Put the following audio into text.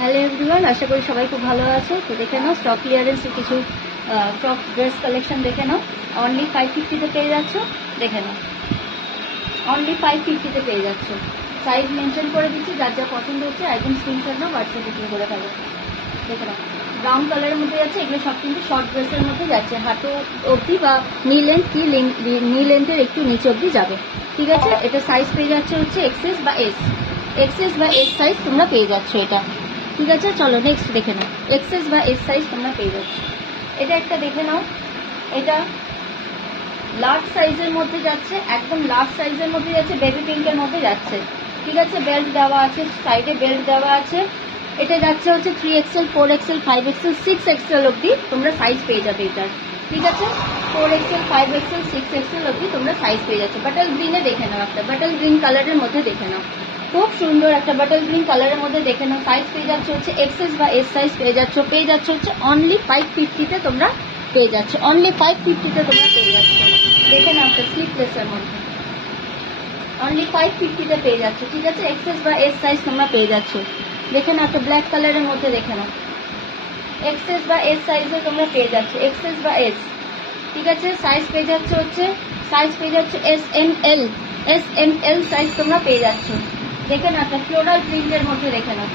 Hello everyone, আশা করি সবাই খুব ভালো আছো। তো দেখে নাও স্টক ক্লিয়ারেন্সে কিছু ফ্রক ড্রেস কালেকশন দেখে নাও। অনলি 550-তে পেয়ে যাচ্ছ। দেখে নাও, অনলি 550-তে পেয়ে যাচ্ছ। সাইজ মেনশন করে দিচ্ছি, যার যা পছন্দ হচ্ছে একদম স্ক্রিনশট নাও, হোয়াটসঅ্যাপ বুকিং করে ফেলো। দেখে নাও, ব্রাউন কালারের মধ্যে যাচ্ছে। এগুলো সব কিন্তু শর্ট ড্রেসের মধ্যে যাচ্ছে, হাঁটু অবধি বা নি লেন্থের একটু নিচে অবধি যাবে। ঠিক আছে, এটা সাইজ পেয়ে যাচ্ছে হচ্ছে এক্সএস বা এস সাইজ তোমরা পেয়ে যাচ্ছ এটা। ঠিক আছে, চলো নেক্সট দেখে নাও। এক্সএস বা এস সাইজ তোমরা পেয়ে যাচ্ছ। এটা একটা দেখে নাও, এটা লার্জ সাইজের মধ্যে যাচ্ছে, একদম লার্জ সাইজের মধ্যে যাচ্ছে, বেবি পিঙ্কের মধ্যে যাচ্ছে। ঠিক আছে, বেল্ট দেওয়া আছে, সাইডে বেল্ট দেওয়া আছে। এটা যাচ্ছে হচ্ছে 3XL, 4XL, 5XL, 6XL অবধি তোমরা সাইজ পেয়ে যাবে এটার। ঠিক আছে, 4XL, 5XL, 6XL অবধি তোমরা সাইজ পেয়ে যাচ্ছ। বাটল গ্রিনে দেখে নাও, একটা বাটল গ্রিন কালারের মধ্যে দেখে নাও, খুব সুন্দর একটা বাটল গ্রিন কালারের মধ্যে দেখে নাও। সাইজ পেয়ে যাচ্ছ হচ্ছে এক্সএস বা এস সাইজ পেয়ে যাচ্ছ হচ্ছে অনলি 550-তে তোমরা পেয়ে যাচ্ছ। অনলি 550-তে তোমরা পেয়ে যাচ্ছ। দেখে নাও, একটা স্লিপলেসের মধ্যে অনলি 550-তে পেয়ে যাচ্ছ। ঠিক আছে, এক্সএস বা এস সাইজ তোমরা পেয়ে যাচ্ছ। দেখে নাও, একটা ব্ল্যাক কালারের মধ্যে দেখে নাও, এক্সএস বা এস সাইজে তোমরা পেয়ে যাচ্ছ, এক্সএস বা এস। ঠিক আছে, সাইজ পেয়ে যাচ্ছে এস এম এল সাইজ তোমরা পেয়ে যাচ্ছ। দেখে নাও, একটা ফ্লোরাল প্রিন্টের মধ্যে দেখে নাও।